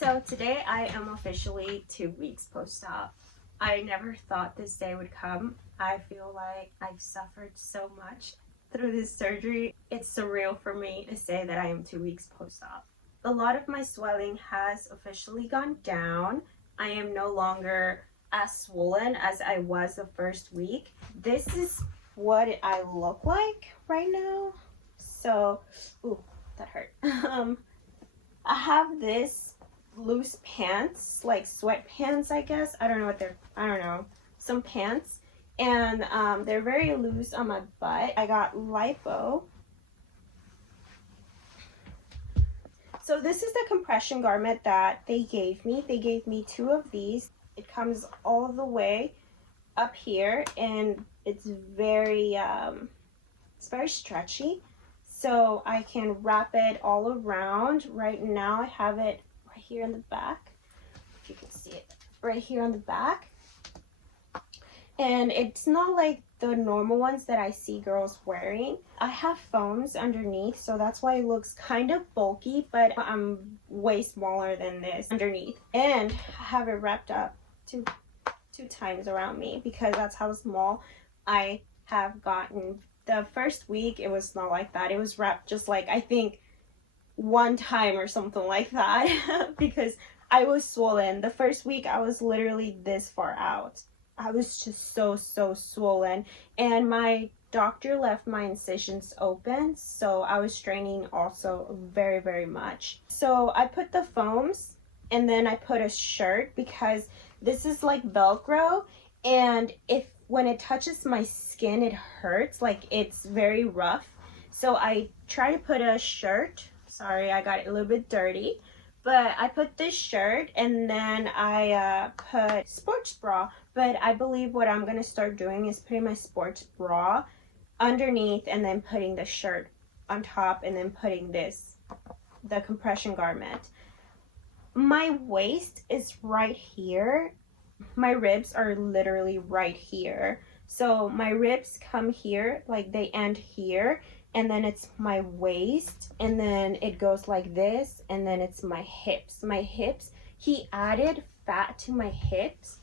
So today I am officially 2 weeks post-op. I never thought this day would come. I feel like I've suffered so much through this surgery. It's surreal for me to say that I am 2 weeks post-op. A lot of my swelling has officially gone down. I am no longer as swollen as I was the first week. This is what I look like right now. So, ooh, that hurt. I have this loose pants, like sweatpants, I guess. I don't know what they're, I don't know, some pants. And they're very loose on my butt. I got Lipo. So this is the compression garment that they gave me. They gave me 2 of these. It comes all the way up here and it's very stretchy. So I can wrap it all around. Right now I have it right here in the back. If you can see it right here on the back. And it's not like the normal ones that I see girls wearing. I have foams underneath, so that's why it looks kind of bulky, but I'm way smaller than this underneath. And I have it wrapped up two times around me because that's how small I have gotten. The first week, it was not like that. It was wrapped just like, I think, 1 time or something like that because I was swollen. The first week, I was literally this far out. I was just so swollen, and my doctor left my incisions open, so I was straining also very much. So I put the foams and then I put a shirt because this is like Velcro, and when it touches my skin it hurts, like it's very rough. So I try to put a shirt. Sorry, I got it a little bit dirty. But I put this shirt and then I put sports bra. But I believe what I'm going to start doing is putting my sports bra underneath and then putting the shirt on top and then putting the compression garment. My waist is right here. My ribs are literally right here. So my ribs come here, like they end here. And then it's my waist, and then it goes like this, and then it's my hips. My hips, he added fat to my hips.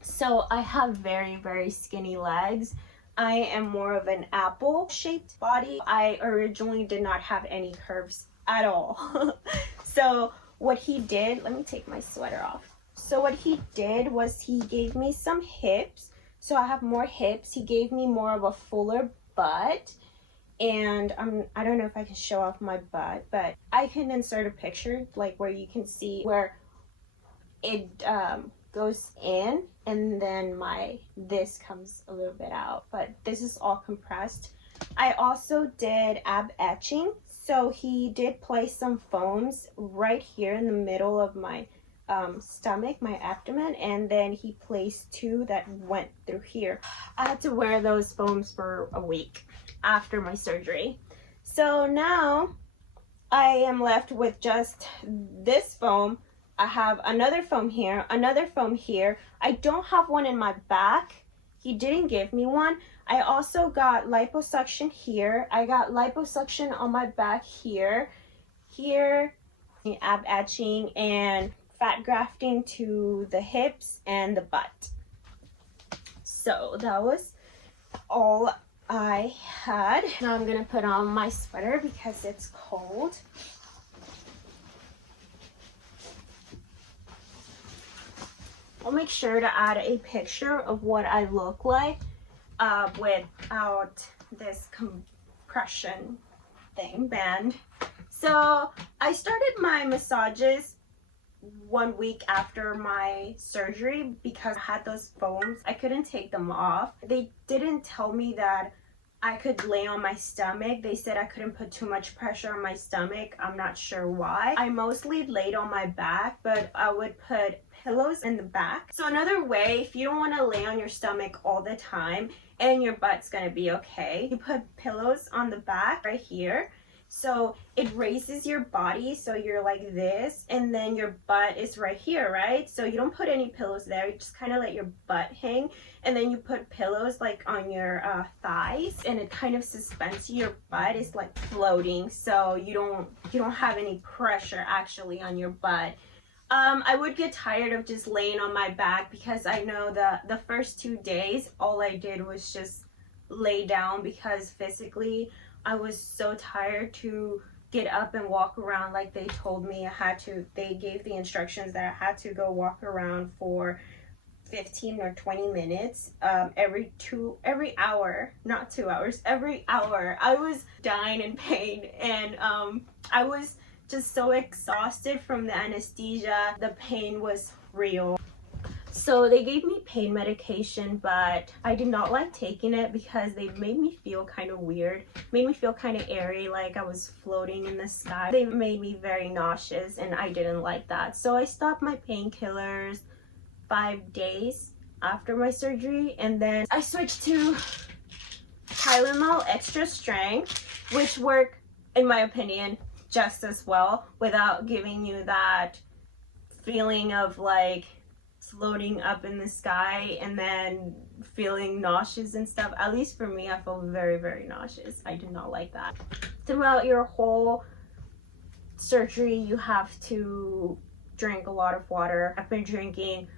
So I have very skinny legs. I am more of an apple-shaped body. I originally did not have any curves at all. So what he did, let me take my sweater off. So what he did was he gave me some hips. So I have more hips. He gave me more of a fuller butt. And I don't know if I can show off my butt, but I can insert a picture like where you can see where it goes in, and then this comes a little bit out, but this is all compressed. I also did ab etching. So he did place some foams right here in the middle of my stomach, my abdomen, and then he placed 2 that went through here. I had to wear those foams for a week after my surgery. So now I am left with just this foam. I have another foam here, another foam here. I don't have one in my back. He didn't give me one. I also got liposuction here. I got liposuction on my back here, ab etching, and fat grafting to the hips and the butt. So that was all I had. Now I'm gonna put on my sweater because it's cold. I'll make sure to add a picture of what I look like without this compression band. So I started my massages 1 week after my surgery because I had those foams. I couldn't take them off. They didn't tell me that I could lay on my stomach. They said I couldn't put too much pressure on my stomach. I'm not sure why. I mostly laid on my back, but I would put pillows in the back. So another way, if you don't want to lay on your stomach all the time and your butt's gonna be okay, you put pillows on the back right here. So it raises your body so you're like this, and then your butt is right here, right? So you don't put any pillows there, you just kind of let your butt hang, and then you put pillows like on your thighs, and it kind of suspends you. Your butt is like floating, so you don't have any pressure actually on your butt. I would get tired of just laying on my back, because I know the first 2 days all I did was just lay down, because physically I was so tired to get up and walk around like they told me I had to. They gave the instructions that I had to go walk around for 15 or 20 minutes every hour, not 2 hours, every hour. I was dying in pain, and I was just so exhausted from the anesthesia. The pain was real. So they gave me pain medication, but I did not like taking it because they made me feel kind of weird, made me feel kind of airy, like I was floating in the sky. They made me very nauseous, and I didn't like that. So I stopped my painkillers 5 days after my surgery, and then I switched to Tylenol extra strength, which work, in my opinion, just as well without giving you that feeling of like floating up in the sky and then feeling nauseous and stuff. At least for me, I felt very, very nauseous. I did not like that. Throughout your whole surgery, you have to drink a lot of water. I've been drinking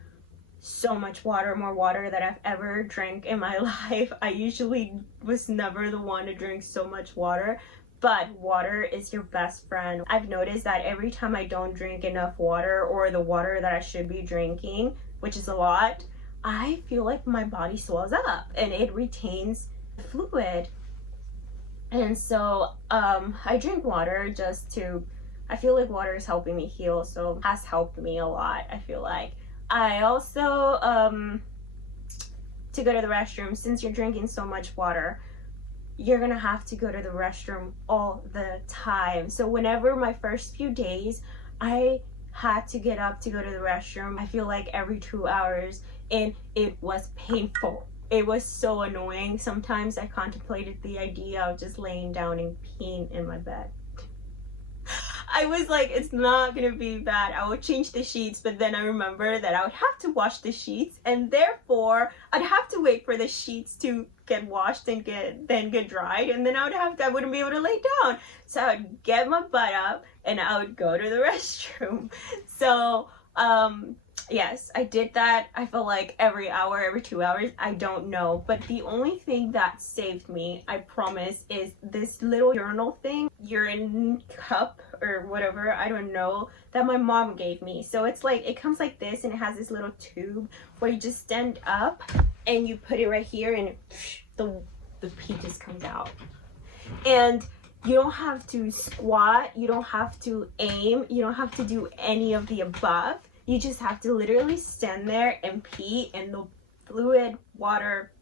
so much water, more water than I've ever drank in my life. I usually was never the one to drink so much water, but water is your best friend. I've noticed that every time I don't drink enough water, or the water that I should be drinking, which is a lot, I feel like my body swells up and it retains fluid. And so I drink water I feel like water is helping me heal, so it has helped me a lot, I feel like. I also, to go to the restroom, since you're drinking so much water, you're gonna have to go to the restroom all the time. So whenever my first few days, I had to get up to go to the restroom, I feel like every 2 hours, and it was painful. It was so annoying. Sometimes I contemplated the idea of just laying down and peeing in my bed. I was like, it's not gonna be bad. I would change the sheets, but then I remember that I would have to wash the sheets, and therefore I'd have to wait for the sheets to get washed and get dried, and then I wouldn't be able to lay down. So I would get my butt up and I would go to the restroom. So yes, I did that. I felt like every hour, every 2 hours, I don't know. But the only thing that saved me, I promise, is this little urinal thing, urine cup or whatever, I don't know, that my mom gave me. So it's like, it comes like this, and it has this little tube where you just stand up and you put it right here, and the pee just comes out. And you don't have to squat, you don't have to aim, you don't have to do any of the above. You just have to literally stand there and pee, and the fluid water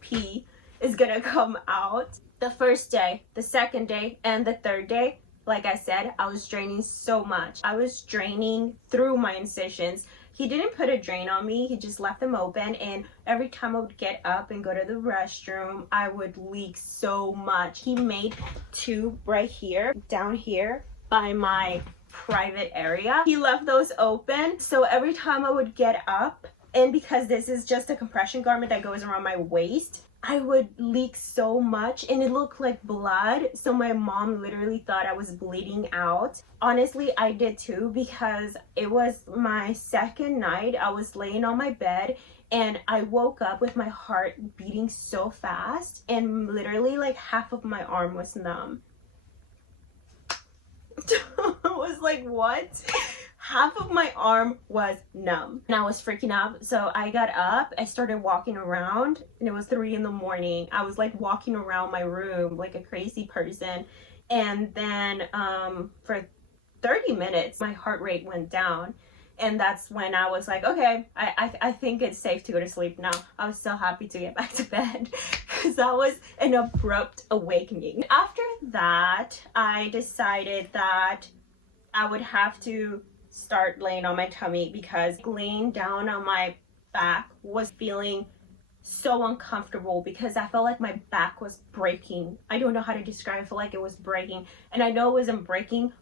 pee is gonna come out. The first day, the second day, and the third day, like I said, I was draining so much. I was draining through my incisions. He didn't put a drain on me, he just left them open, and every time I would get up and go to the restroom, I would leak so much. He made tube right here, down here, by my private area. He left those open, so every time I would get up, and because this is just a compression garment that goes around my waist, I would leak so much, and it looked like blood. So my mom literally thought I was bleeding out. Honestly, I did too, because it was my second night. I was laying on my bed, and I woke up with my heart beating so fast, and literally like half of my arm was numb. I was like, what? Half of my arm was numb, and I was freaking out. So I got up, I started walking around, and it was 3 in the morning. I was like walking around my room like a crazy person, and then for 30 minutes my heart rate went down, and that's when I was like, okay, I think it's safe to go to sleep now. I was so happy to get back to bed, because that was an abrupt awakening. After that, I decided that I would have to start laying on my tummy, because laying down on my back was feeling so uncomfortable because I felt like my back was breaking. I don't know how to describe it. I feel like it was breaking, and I know it wasn't breaking.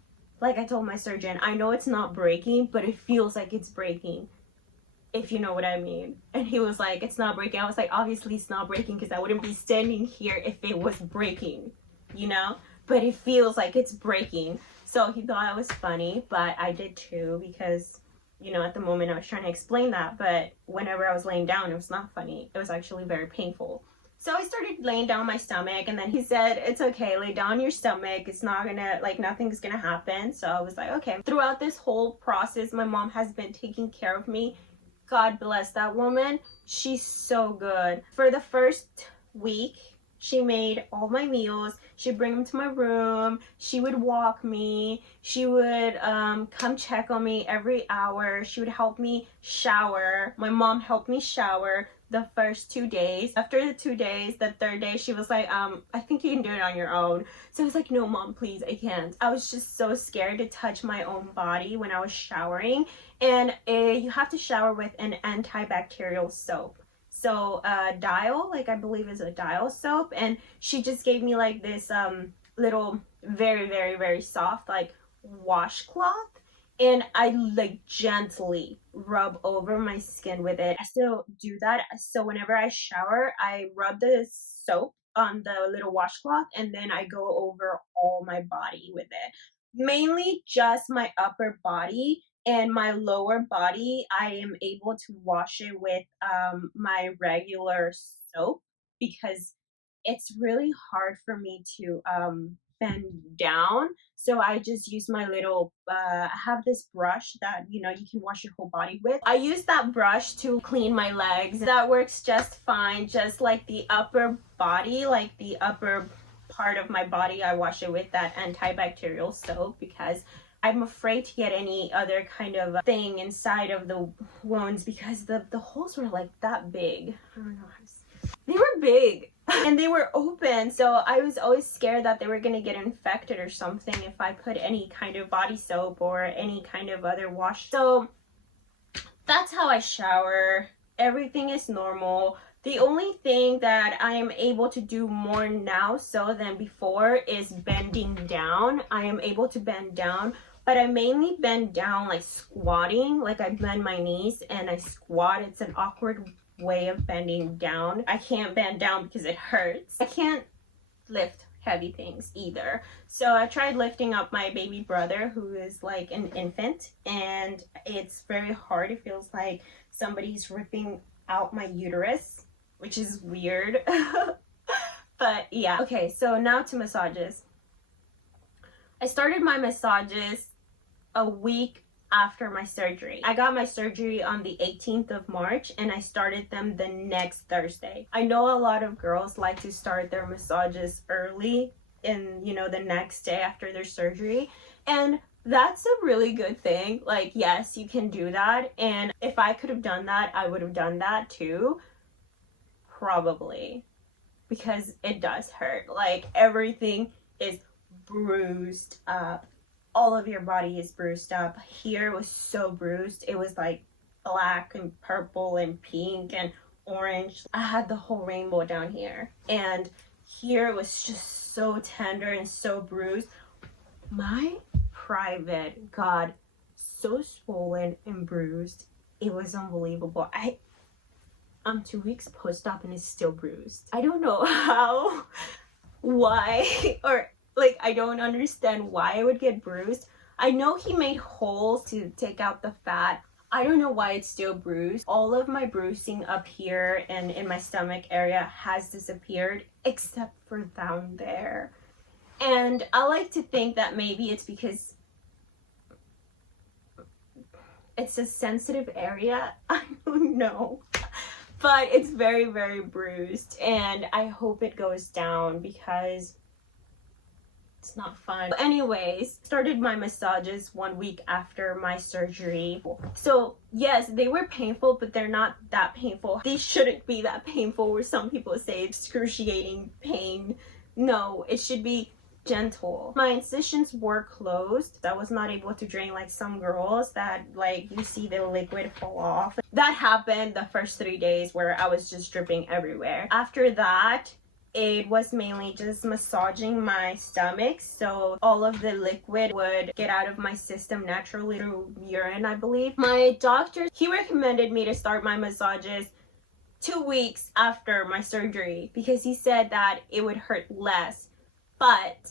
Like I told my surgeon, I know it's not breaking, but it feels like it's breaking, if you know what I mean. And he was like, it's not breaking. I was like, obviously it's not breaking because I wouldn't be standing here if it was breaking, you know? But it feels like it's breaking. So he thought I was funny, but I did too, because, you know, at the moment I was trying to explain that, but whenever I was laying down, it was not funny. It was actually very painful. So I started laying down my stomach, and then he said, it's okay, lay down your stomach. It's not gonna, like, nothing's gonna happen. So I was like, okay. Throughout this whole process, my mom has been taking care of me. God bless that woman. She's so good. For the first week, she made all my meals. She'd bring them to my room. She would walk me. She would come check on me every hour. She would help me shower. My mom helped me shower the first 2 days. After the 2 days, the third day, she was like, I think you can do it on your own. So I was like, no, mom, please, I can't. I was just so scared to touch my own body when I was showering. And you have to shower with an antibacterial soap. So Dial, like I believe is a Dial soap, and she just gave me like this little very, very, very soft like washcloth, and I like gently rub over my skin with it. I still do that. So whenever I shower, I rub the soap on the little washcloth, and then I go over all my body with it. Mainly just my upper body, and my lower body I am able to wash it with my regular soap, because it's really hard for me to bend down. So I just use my little I have this brush that, you know, you can wash your whole body with. I use that brush to clean my legs. That works just fine. Just like the upper body, like the upper part of my body, I wash it with that antibacterial soap, because I'm afraid to get any other kind of thing inside of the wounds, because the holes were like that big. I don't know how to say. They were big and they were open, so I was always scared that they were gonna get infected or something if I put any kind of body soap or any kind of other wash. So that's how I shower. Everything is normal. The only thing that I am able to do more now so than before is bending down. I am able to bend down, but I mainly bend down like squatting. Like I bend my knees and I squat. It's an awkward way of bending down. I can't bend down because it hurts. I can't lift heavy things either. So I tried lifting up my baby brother, who is like an infant, and it's very hard. It feels like somebody's ripping out my uterus, which is weird. But yeah. Okay, so now to massages. I started my massages a week after my surgery. I got my surgery on the 18th of March, and I started them the next Thursday. I know a lot of girls like to start their massages early, in, you know, the next day after their surgery, and that's a really good thing. Like, yes, you can do that, and if I could have done that, I would have done that too, probably, because it does hurt. Like, everything is bruised up. All of your body is bruised up. Here was so bruised. It was like black and purple and pink and orange. I had the whole rainbow down here, and here was just so tender and so bruised. My private got so swollen and bruised. It was unbelievable. I'm 2 weeks post-op and it's still bruised. I don't know how, why, or like, I don't understand why I would get bruised. I know he made holes to take out the fat. I don't know why it's still bruised. All of my bruising up here and in my stomach area has disappeared, except for down there. And I like to think that maybe it's because it's a sensitive area. I don't know. But it's very, very bruised, and I hope it goes down because it's not fun. Anyways, started my massages 1 week after my surgery. So yes, they were painful, but they're not that painful. They shouldn't be that painful, where some people say excruciating pain. No, it should be gentle. My incisions were closed. I was not able to drain like some girls that like you see the liquid fall off. That happened the first 3 days where I was just dripping everywhere. After that, it was mainly just massaging my stomach, so all of the liquid would get out of my system naturally through urine, I believe. My doctor, he recommended me to start my massages 2 weeks after my surgery because he said that it would hurt less. But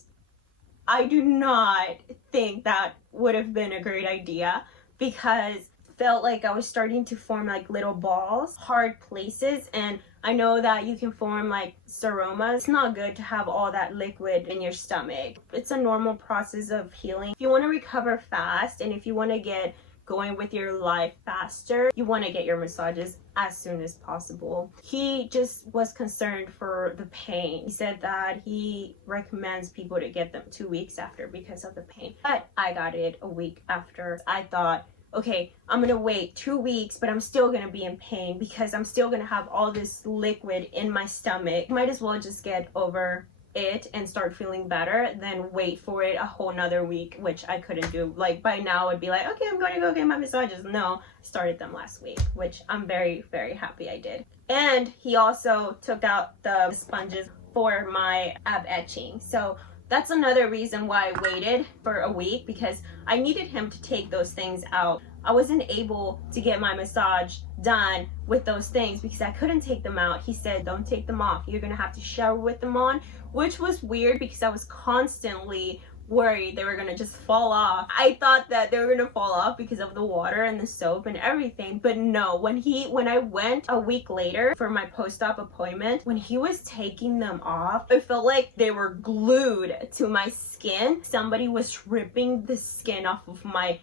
I do not think that would have been a great idea because it felt like I was starting to form like little balls, hard places, and I know that you can form like seromas. It's not good to have all that liquid in your stomach. It's a normal process of healing. If you want to recover fast and if you want to get going with your life faster, you want to get your massages as soon as possible. He just was concerned for the pain. He said that he recommends people to get them 2 weeks after because of the pain. But I got it a week after. I thought, okay, I'm gonna wait 2 weeks, but I'm still gonna be in pain because I'm still gonna have all this liquid in my stomach. Might as well just get over it and start feeling better than wait for it a whole nother week, which I couldn't do. Like by now I'd be like, okay, I'm gonna go get my massages. No, I started them last week, which I'm very, very happy I did. And he also took out the sponges for my ab etching. So that's another reason why I waited for a week, because I needed him to take those things out. I wasn't able to get my massage done with those things because I couldn't take them out. He said, don't take them off. You're gonna have to shower with them on, which was weird because I was constantly worried they were gonna just fall off. I thought that they were gonna fall off because of the water and the soap and everything, but no. When I went a week later for my post-op appointment, when he was taking them off, it felt like they were glued to my skin. Somebody was ripping the skin off of my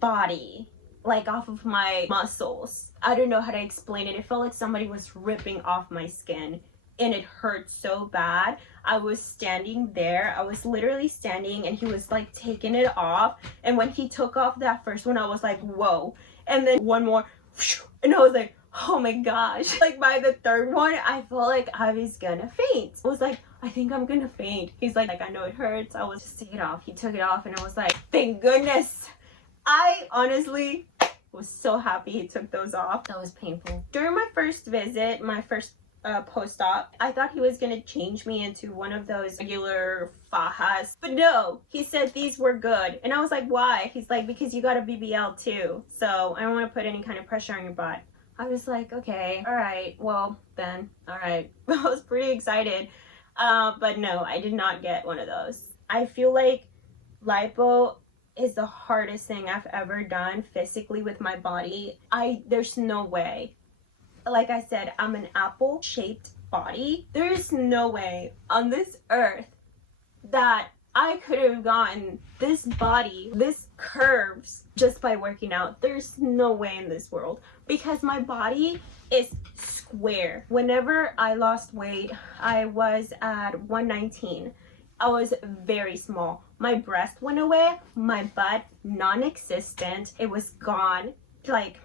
body, like off of my muscles. I don't know how to explain it. It felt like somebody was ripping off my skin and it hurt so bad. I was standing there. I was literally standing and he was like taking it off. And when he took off that first one, I was like, whoa. And then one more, and I was like, oh my gosh. Like by the third one, I felt like I was gonna faint. I was like, I think I'm gonna faint. He's like, I know it hurts. I was just take it off. He took it off and I was like, thank goodness. I honestly was so happy he took those off. That was painful. During my first visit, my first post-op, I thought he was gonna change me into one of those regular fajas, but no, he said these were good. And I was like, why? He's like, because you got a BBL too, so I don't want to put any kind of pressure on your butt. I was like, okay, all right, well then, all right. I was pretty excited, but no, I did not get one of those. I feel like lipo is the hardest thing I've ever done physically with my body. There's no way. Like I said, I'm an apple-shaped body. There is no way on this earth that I could have gotten this body, this curves, just by working out. There's no way in this world because my body is square. Whenever I lost weight, I was at 119. I was very small. My breast went away, my butt non-existent. It was gone, like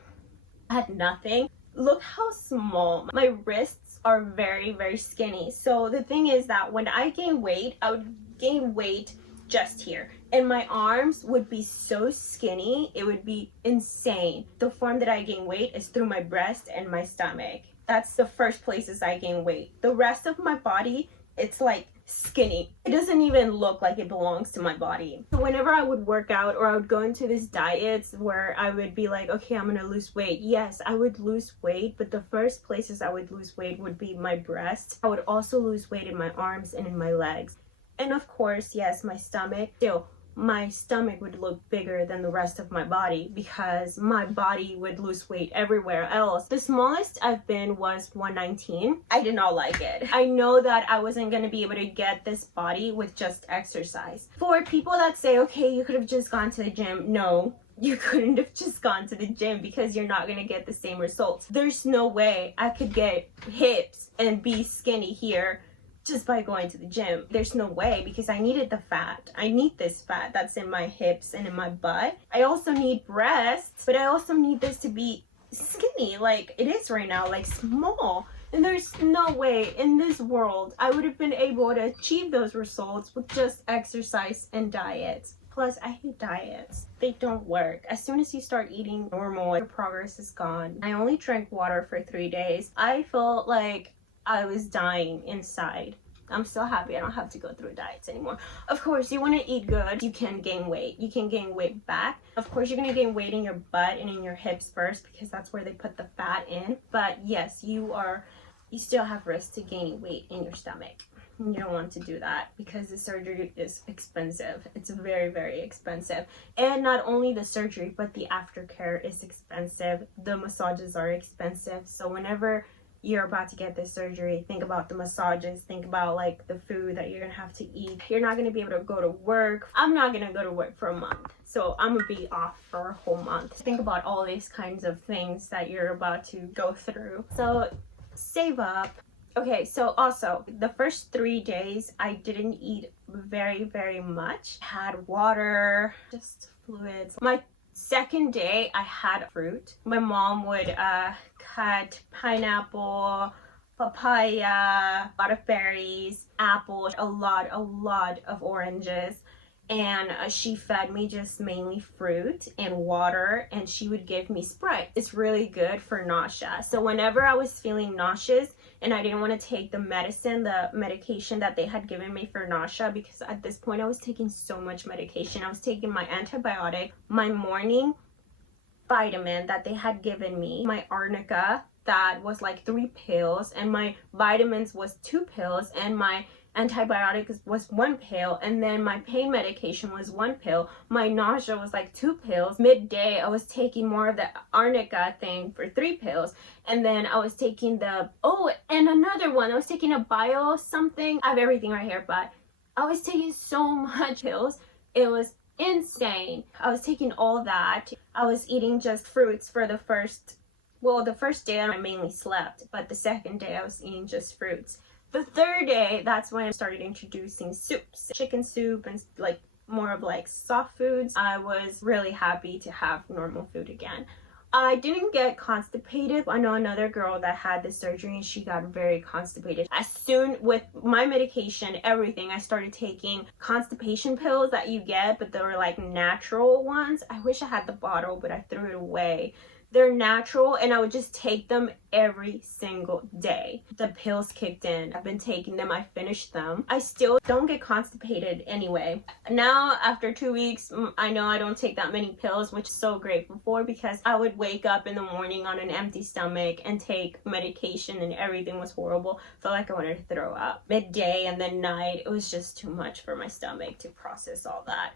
I had nothing. Look how small. My wrists are very, very skinny. So the thing is that when I gain weight, I would gain weight just here. And my arms would be so skinny, it would be insane. The form that I gain weight is through my breast and my stomach. That's the first places I gain weight. The rest of my body, it's like skinny. It doesn't even look like it belongs to my body. So whenever I would work out or I would go into these diets where I would be like, okay, I'm gonna lose weight. Yes, I would lose weight, but the first places I would lose weight would be my breast. I would also lose weight in my arms and in my legs. And of course, yes, my stomach. Still, my stomach would look bigger than the rest of my body because my body would lose weight everywhere else. The smallest I've been was 119. I did not like it. I know that I wasn't going to be able to get this body with just exercise. For people that say, okay, you could have just gone to the gym. No, you couldn't have just gone to the gym because you're not going to get the same results. There's no way I could get hips and be skinny here just by going to the gym. There's no way because I needed the fat. I need this fat that's in my hips and in my butt. I also need breasts, but I also need this to be skinny like it is right now, like small. And there's no way in this world I would have been able to achieve those results with just exercise and diet. Plus, I hate diets. They don't work. As soon as you start eating normal, your progress is gone. I only drank water for 3 days. I felt like I was dying inside. I'm so happy I don't have to go through diets anymore. Of course, you want to eat good. You can gain weight. You can gain weight back. Of course, you're going to gain weight in your butt and in your hips first because that's where they put the fat in. But yes, you still have risk to gaining weight in your stomach. You don't want to do that because the surgery is expensive. It's very, very expensive. And not only the surgery, but the aftercare is expensive. The massages are expensive. So whenever you're about to get this surgery, think about the massages, think about like the food that you're gonna have to eat. You're not gonna be able to go to work. I'm not gonna go to work for a month, so I'm gonna be off for a whole month. Think about all these kinds of things that you're about to go through. So save up. Okay, so also the first 3 days I didn't eat very, very much. I had water, just fluids. My second day I had fruit. My mom would cut pineapple, papaya, a lot of berries, apples, a lot of oranges. And she fed me just mainly fruit and water, and she would give me Sprite. It's really good for nausea. So whenever I was feeling nauseous and I didn't want to take the medication that they had given me for nausea, because at this point I was taking so much medication. I was taking my antibiotic, my morning vitamin that they had given me, my arnica that was like 3 pills, and my vitamins was 2 pills, and my antibiotics was 1 pill, and then my pain medication was 1 pill. My nausea was like 2 pills. Midday I was taking more of the arnica thing for 3 pills, and then I was taking and another one, I was taking a bio something. I have everything right here, but I was taking so much pills. It was insane. I was taking all that. I was eating just fruits for the first day I mainly slept, but the second day I was eating just fruits. The third day, that's when I started introducing soups, chicken soup, and like more of like soft foods. I was really happy to have normal food again. I didn't get constipated. I know another girl that had the surgery and she got very constipated. As soon with my medication, everything, I started taking constipation pills that you get, but they were like natural ones. I wish I had the bottle, but I threw it away. They're natural, and I would just take them every single day. The pills kicked in. I've been taking them. I finished them. I still don't get constipated anyway. Now, after 2 weeks, I know I don't take that many pills, which is so grateful for, because I would wake up in the morning on an empty stomach and take medication, and everything was horrible. Felt like I wanted to throw up. Midday and then night, it was just too much for my stomach to process all that.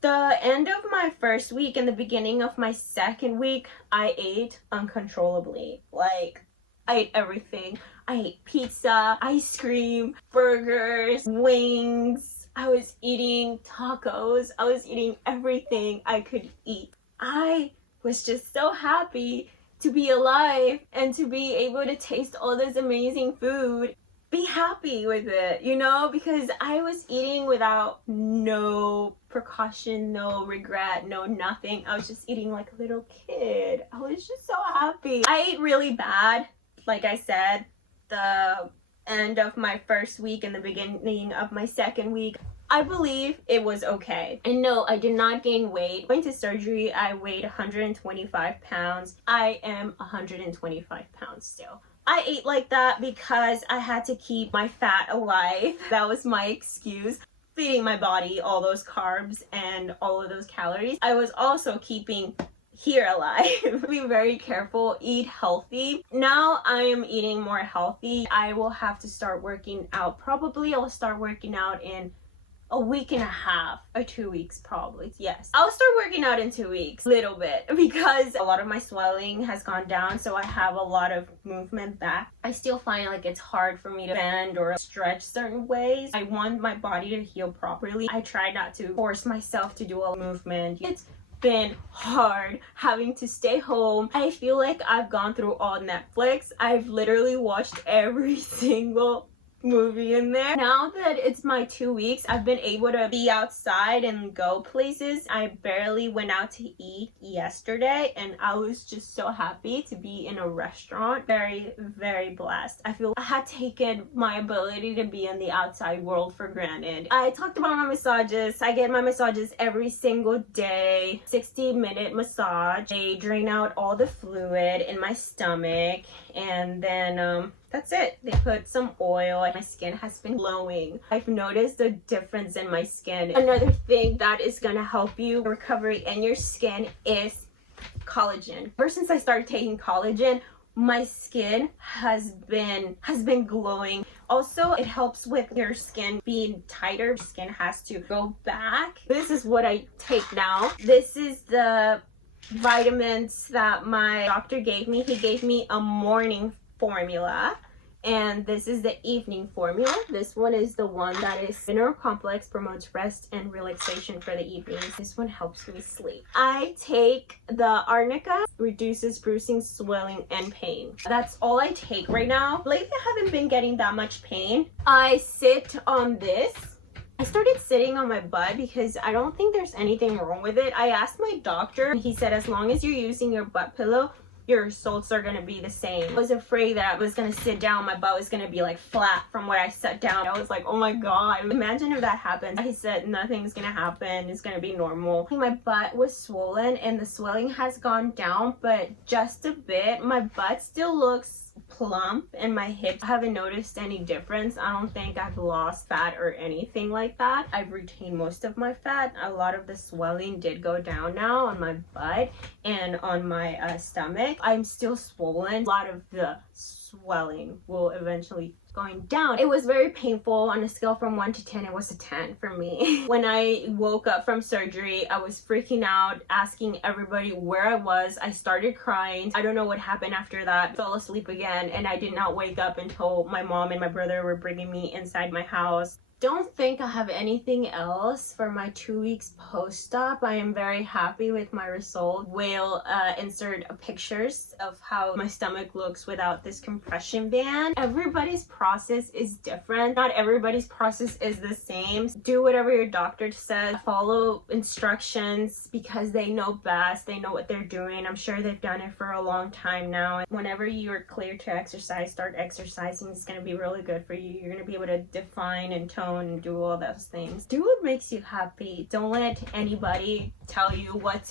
The end of my first week and the beginning of my second week, I ate uncontrollably. Like, I ate everything. I ate pizza, ice cream, burgers, wings. I was eating tacos. I was eating everything I could eat. I was just so happy to be alive and to be able to taste all this amazing food. Be happy with it, you know, because I was eating without no precaution, no regret, no nothing. I was just eating like a little kid. I was just so happy. I ate really bad, like I said, the end of my first week and the beginning of my second week. I believe it was okay. And no, I did not gain weight. Going to surgery, I weighed 125 pounds. I am 125 pounds still. I ate like that because I had to keep my fat alive. That was my excuse. Feeding my body all those carbs and all of those calories. I was also keeping here alive. Be very careful, eat healthy. Now I am eating more healthy. I will have to start working out. Probably I'll start working out in a week and a half or 2 weeks probably. Yes, I'll start working out in 2 weeks, little bit, because a lot of my swelling has gone down, so I have a lot of movement back. I still find like it's hard for me to bend or stretch certain ways. I want my body to heal properly. I try not to force myself to do a movement. It's been hard having to stay home. I feel like I've gone through all Netflix. I've literally watched every single movie in there. Now that it's my 2 weeks, I've been able to be outside and go places. I barely went out to eat yesterday, and I was just so happy to be in a restaurant. Very, very blessed. I feel I had taken my ability to be in the outside world for granted. I talked about my massages. I get my massages every single day. 60-minute massage. They drain out all the fluid in my stomach, and then that's it. They put some oil. My skin has been glowing. I've noticed a difference in my skin. Another thing that is gonna help you recovery in your skin is collagen. Ever since I started taking collagen, my skin has been glowing. Also, it helps with your skin being tighter. Your skin has to go back. This is what I take now. This is the vitamins that my doctor gave me. He gave me a morning formula, and this is the evening formula. This one is the one that is mineral complex, promotes rest and relaxation for the evenings. This one helps me sleep. I take the arnica, reduces bruising, swelling, and pain. That's all I take right now. Lately, I haven't been getting that much pain. I sit on this. I started sitting on my butt because I don't think there's anything wrong with it. I asked my doctor, and he said as long as you're using your butt pillow, your results are gonna be the same. I was afraid that I was gonna sit down, my butt was gonna be like flat from where I sat down. I was like, oh my god, imagine if that happens. He said nothing's gonna happen, it's gonna be normal. My butt was swollen and the swelling has gone down, but just a bit. My butt still looks plump and my hips, I haven't noticed any difference. I don't think I've lost fat or anything like that. I've retained most of my fat. A lot of the swelling did go down now on my butt and on my stomach. I'm still swollen. A lot of the swelling will eventually going down. It was very painful. On a scale from 1 to 10, it was a 10 for me. When I woke up from surgery, I was freaking out, asking everybody where I was. I started crying. I don't know what happened after that. Fell asleep again, and I did not wake up until my mom and my brother were bringing me inside my house. Don't think I have anything else for my 2 weeks post-op. I am very happy with my result. We'll insert pictures of how my stomach looks without this compression band. Everybody's process is different. Not everybody's process is the same. Do whatever your doctor says. Follow instructions because they know best. They know what they're doing. I'm sure they've done it for a long time now. Whenever you're clear to exercise, start exercising. It's going to be really good for you. You're going to be able to define and tone and do all those things. Do what makes you happy. Don't let anybody tell you what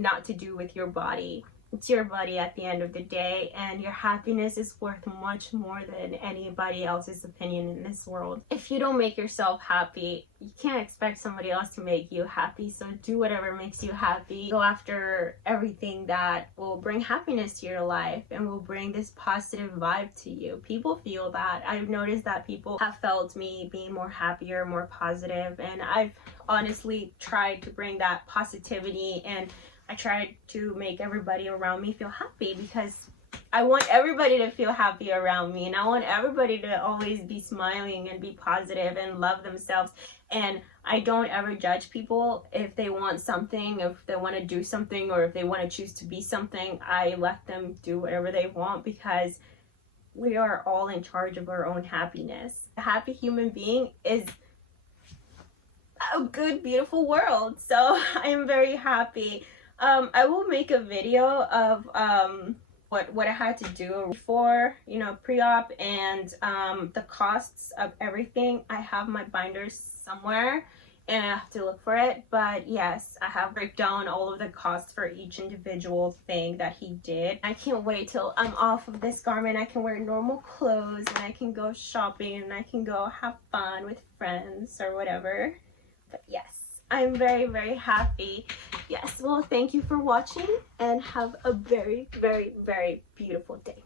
not to do with your body. It's your body at the end of the day, and your happiness is worth much more than anybody else's opinion in this world. If you don't make yourself happy, you can't expect somebody else to make you happy. So do whatever makes you happy. Go after everything that will bring happiness to your life and will bring this positive vibe to you. People feel that. I've noticed that people have felt me being more happier, more positive, and I've honestly tried to bring that positivity, and I tried to make everybody around me feel happy because I want everybody to feel happy around me, and I want everybody to always be smiling and be positive and love themselves. And I don't ever judge people if they want something, if they want to do something, or if they want to choose to be something. I let them do whatever they want because we are all in charge of our own happiness. A happy human being is a good, beautiful world. So I am very happy. I will make a video of what I had to do before, pre-op, and the costs of everything. I have my binders somewhere and I have to look for it, but yes, I have break down all of the costs for each individual thing that he did. I can't wait till I'm off of this garment. I can wear normal clothes and I can go shopping and I can go have fun with friends or whatever. But yes, I'm very, very happy. Yes, well, thank you for watching and have a very, very, very beautiful day.